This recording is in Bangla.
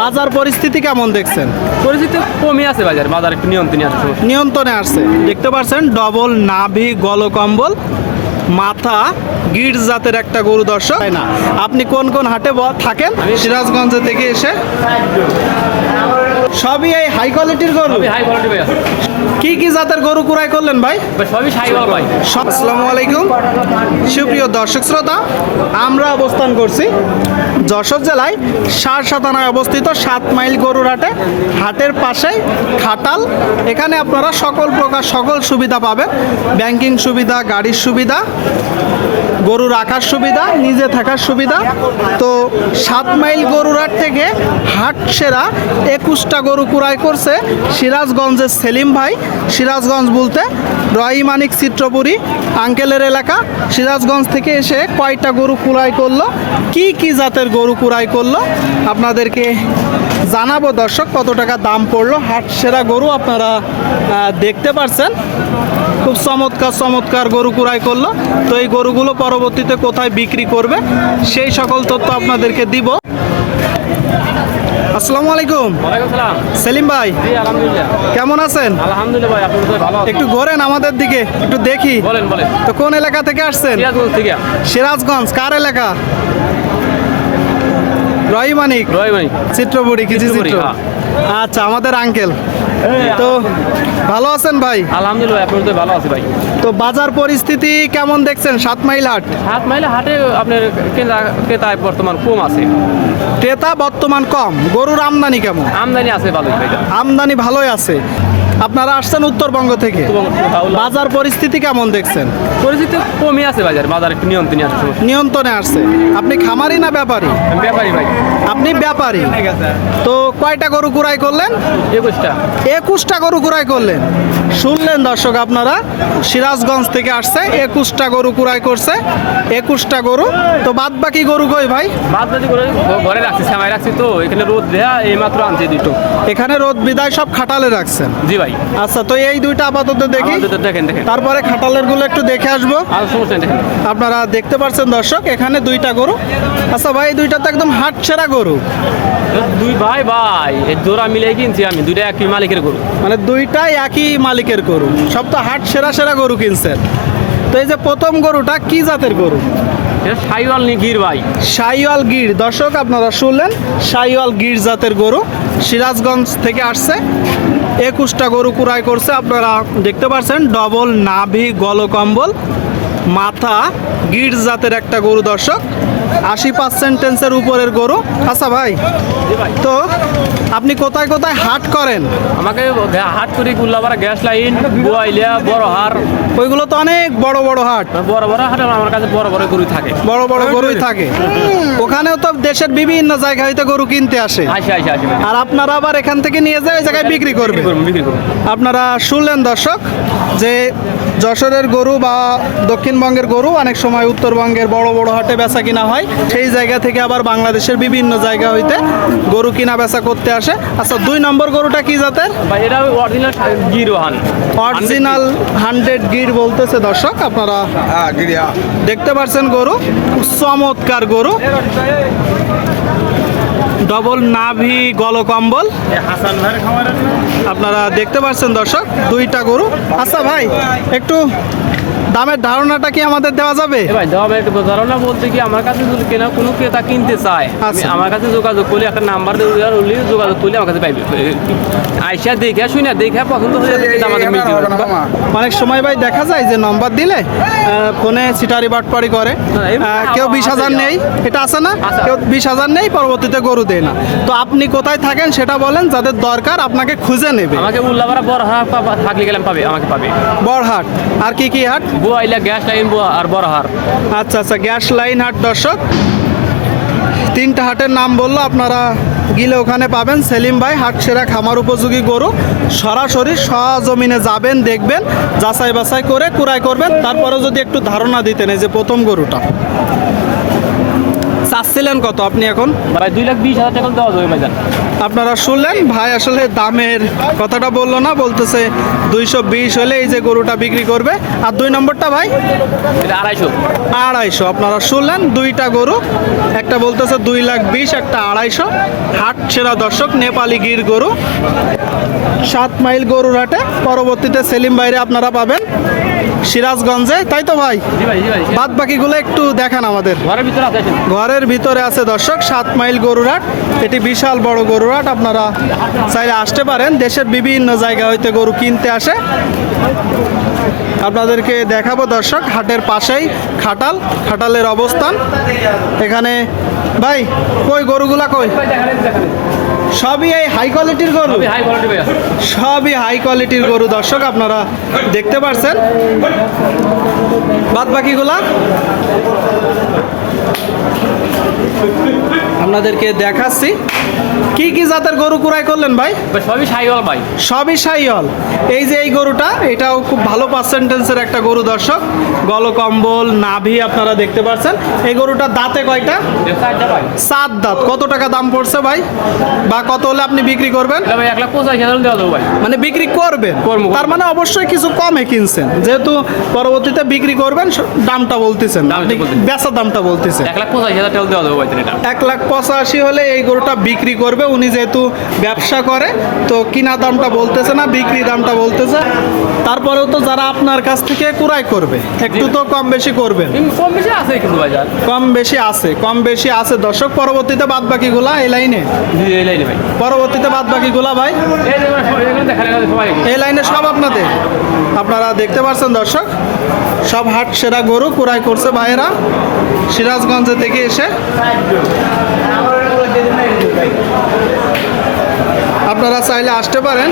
বাজার পরিস্থিতি কেমন দেখছেন? পরিস্থিতি কমই আছে, বাজার একটু নিয়ন্ত্রণে আছে। নিয়ন্ত্রণে আসছে। দেখতে পাচ্ছেন ডবল নাভি গলকম্বল মাথা গির জাতের একটা গরু দর্শক, তাই না? আপনি কোন কোন হাটে থাকেন? সিরাজগঞ্জ থেকে এসে সবই এই হাই কোয়ালিটির গরু। হাই কোয়ালিটি ভাই আছে। কি কি জাতের গরু কুড়াই করলেন ভাই? সবই সাইওয়াল ভাই। আসসালামু আলাইকুম সুপ্রিয় দর্শক শ্রোতা, আমরা অবস্থান করছি যশোর জেলায় সারসাতানায় অবস্থিত 7 মাইল গরুর হাটে। হাটের পাশেই খাটাল। এখানে আপনারা সকল প্রকার সকল সুবিধা পাবেন, ব্যাংকিং সুবিধা, গাড়ির সুবিধা, গরু রাখার সুবিধা, নিজে থাকার সুবিধা। তো 7 মাইল গরুর হাট থেকে হাট সেরা 21টা গরু কুড়াই করছে সিরাজগঞ্জের সেলিম ভাই। সিরাজগঞ্জ বলতে রহিমানিক চিত্রপুরী আঙ্কেলের এলাকা। সিরাজগঞ্জ থেকে এসে কয়টা গরু কুড়াই করলো, কি কি জাতের গরু কুড়াই করলো আপনাদেরকে জানাবো দর্শক। কত টাকা দাম পড়লো, হাট সেরা গরু আপনারা দেখতে পাচ্ছেন। খুব চমৎকার চমৎকার গরু কুড়াই করলো। তো এই গরুগুলো পরবর্তীতে কোথায় বিক্রি করবে সেই সকল তথ্য আপনাদেরকে দিব। আসসালামু আলাইকুম। ওয়ালাইকুম সালাম। সেলিম ভাই, জি আলহামদুলিল্লাহ। কেমন আছেন? আলহামদুলিল্লাহ ভাই, আপনি তো ভালো আছেন? একটু ঘোরেন আমাদের দিকে, একটু দেখি। বলেন। তো কোন এলাকা থেকে আসছেন? সিরাজগঞ্জ থেকে। সিরাজগঞ্জ কার এলাকা? রহিমানিক চিত্রপুরী কিছু চিত্র। আচ্ছা, আমাদের আঙ্কেল। তো ভালো আছেন ভাই? আলহামদুলিল্লাহ, আপনি তো ভালো আছি ভাই। তো বাজার পরিস্থিতি কেমন দেখছেন 7 মাইল হাট? 7 মাইল হাটে আপনার ক্রেতা বর্তমান কম আছে। ক্রেতা বর্তমান কম, গরুর আমদানি কেমন? আমদানি আছে ভালোই ভাই। আমদানি ভালোই আছে। আপনারা আসছেন উত্তরবঙ্গ থেকে, বাজার পরিস্থিতি কেমন দেখছেন? পরিস্থিতি কমই আছে, বাজার একটু নিয়ন্ত্রণে আছে। নিয়ন্ত্রণে আসছে। আপনি খামারি না ব্যাপারী? ব্যাপারী ভাই। আপনি ব্যাপারী। তো কয়টা গরু কুড়াই করলেন? 21টা গরু কুড়াই করলেন। শুনলেন দর্শক আপনারা, সিরাজগঞ্জ থেকে আসছে 21টা গরু কুড়াই করছে। 21টা গরু। তো বাদ বাকি গরু কই ভাই? বাদ বাকি গরু ঘরে রাখছি, সামাই রাখছি। তো এখানে রোদ দেয়া এই মাত্র আনছি দুটো। এখানে রোদ বিদায় সব খাটালে রাখছেন? জি ভাই। আচ্ছা, তো এই দুইটা আপাতত দেখি। দেখেন। তারপরে খাটালের গুলো একটু দেখে আসবো। আর সমস্যা নেই, দেখেন। আপনারা দেখতে পাচ্ছেন দর্শক, এখানে 2টা গরু। আচ্ছা ভাই, এই দুইটা তো একদম হাট সেরা গরু। দুই ভাই এই জোড়া মিলে কিনছি আমি, দুইটা একই মালিকের গরু। মানে দুইটাই একই মালিকের গরু, সব তো হাট সেরা সেরা গরু কিনছেন। তো এই যে প্রথম গরুটা কি জাতের গরু? সাইওয়াল নি গির ভাই। সাইওয়াল গির। দর্শক আপনারা শুনলেন, সাইওয়াল গির জাতের গরু সিরাজগঞ্জ থেকে আসছে। 21টা গরু কুড়াই করছে। আপনারা দেখতে পাচ্ছেন ডবল নাভি গলকম্বল মাথা গির জাতের একটা গরু দর্শক, 80% উপরের গরু। আচ্ছা ভাই, তো আপনি কোথায় কোথায় হাট করেন? আমাকে হাট করি গুল্লাপাড়া, গ্যাস লাইন, বোয়াইলিয়া, বড় হার। ওইগুলো তো অনেক বড় বড় হাট। বড় হাট আমার কাছে বড় গরু থাকে। বড় গরুই থাকে। ওখানেও তো দেশের বিভিন্ন জায়গা হইতে গরু কিনতে আসে। আর আপনারা আবার এখান থেকে নিয়ে যায় ওই জায়গায় বিক্রি করবেন। আপনারা শুনলেন দর্শক, যে যশোরের গরু বা দক্ষিণবঙ্গের গরু অনেক সময় উত্তরবঙ্গের বড় বড় হাটে বেচা কিনা হয়। সেই জায়গা থেকে আবার বাংলাদেশের বিভিন্ন জায়গা হইতে গরু কিনা বেচা করতে আসে। আচ্ছা, 2 নম্বর গরুটা কি জাতের? এটা অরিজিনাল গির। অরিজিনাল 100 গির বলতেছে দর্শক। আপনারা দেখতে পাচ্ছেন গরু, চমৎকার গরু, ডবল নাভি গলকম্বল। আপনারা দেখতে পাচ্ছেন দর্শক 2টা গরু। আচ্ছা ভাই, একটু দামের ধারণাটা কি আমাদের দেওয়া যাবে? ভাই ধারণা বলতে কি, আমার কাছে যদি কোনো ক্রেতা কিনতে চায়, আমার কাছে যোগাযোগ করলে, একটা নাম্বার যোগাযোগ করলে আমার কাছে পাইবে। আইসা দেখে পছন্দ হয়ে যাবে, আমাদের মিলতে হবে। অনেক সময় ভাই দেখা যায় যে নম্বর দিলে ফোনে সিটারি বাটপারি করে, কেউ 20,000 নেই, এটা আছে না? কেউ 20,000 নেই, পরবর্তীতে গরু দেয় না। তো আপনি কোথায় থাকেন সেটা বলেন, যাদের দরকার আপনাকে খুঁজে নেবে। আমাকে উল্লাপাড়া বড় হাট থাকলে গেলাম আমাকে পাবে। বড় হাট আর কি কি হাট? বোয়াইলা, গ্যাস লাইন আর বড় হাট। আচ্ছা, গ্যাস লাইন হাট দর্শক। 3টা হাটের নাম বললো, আপনারা গিলে ওখানে পাবেন। সেলিম ভাই হাট সেরা খামার উপযোগী গরু। সরাসরি সজমিনে যাবেন, দেখবেন, যাচাই বাছাই করে কুড়াই করবেন। তারপরে যদি একটু ধারণা দিতেন, এই যে প্রথম গরুটা। চাচ্ছিলেন কত আপনি এখন? ভাই 2,20,000 টাকা দেওয়া যাবে ভাইজান। আপনারা শুনলেন ভাই আসলে দামের কথাটা বললো না, বলতেছে 220 হলে এই যে গরুটা বিক্রি করবে। আর 2 নম্বরটা ভাই এটা 250। 250। আপনারা শুনলেন দুইটা গরু, একটা বলতেছে 2,20,000, একটা 250। হাট সেরা দর্শক, নেপালি গির গরু 7 মাইল গরুর হাটে। পরবর্তীতে সেলিম ভাইরে আপনারা পাবেন সিরাজগঞ্জে, তাই তো ভাই? জি ভাই, জি ভাই। বাদ বাকিগুলো একটু দেখান আমাদের। ঘরের ভিতরে আছে আসেন। ঘরের ভিতরে আছে দর্শক 7 মাইল গরুরহাট। এটি বিশাল বড় গরুরহাট, আপনারা চাইলে আসতে পারেন। দেশের বিভিন্ন জায়গা হইতে গরু কিনতে আসে। আপনাদেরকে দেখাবো দর্শক, হাটের পাশেই খাটালের অবস্থান। এখানে ভাই কই গরুগুলা কই? ভাই দেখালেন। সবই এই হাই কোয়ালিটির গরু, সবই হাই কোয়ালিটি ভাই আছে। সবই হাই কোয়ালিটির গরু দর্শক, আপনারা দেখতে পাচ্ছেন। বাদ বাকিগুলা আপনাদেরকে দেখাচ্ছি। কি কি জাতের গরু কুড়াই করলেন ভাই? ভাই সবই সাইওয়াল ভাই। সবই সাইহল। এই যে এই গরুটা, এটাও খুব ভালো পার্সেন্টেন্সের একটা গরু দর্শক। গলকম্বল, নাভি আপনারা দেখতে পাচ্ছেন। এই গরুটার দাঁতে কয়টা? এটা 4টা ভাই। 7 দাঁত। কত টাকা দাম পড়ছে ভাই, বা কত হলে আপনি বিক্রি করবেন? এটা ভাই 1,85,000 দেওয়া যাবে ভাই। মানে বিক্রি করবেন, করবো। তার মানে অবশ্যই কিছু কমে কিনছেন, যেহেতু পরবর্তীতে বিক্রি করবেন। দামটা বলতেছেন, দামটা আপনি বলতেছি। বেচার দামটা বলতেছেন। 1,85,000 টাকা দেওয়া যাবে ভাই এটা। 1,85,000 হলে এই গরুটা বিক্রি করবে। উনি যেহেতু ব্যবসা করে, তো কিনা দামটা বলতেছে না, বিক্রি দামটা বলতেছে। তারপরেও তো যারা আপনার কাছ থেকে কুড়াই করবে, একটু তো কম বেশি করবেন। কম বেশি আছে কিন্তু ভাইজান। কম বেশি আছে দর্শক। পরবর্তীতে বাদ বাকিগুলা এই লাইনে, জি এই লাইনে ভাই। পরবর্তীতে বাদ বাকিগুলা ভাই এই যে ভাই এগুলো দেখালেন সবাই। এই লাইনে সব আপনাদের। আপনারা দেখতে পাচ্ছেন দর্শক, সব হাট সেরা গরু কুড়াই করছে ভাইয়েরা সিরাজগঞ্জ থেকে এসে। আপনারা চাইলে আসতে পারেন।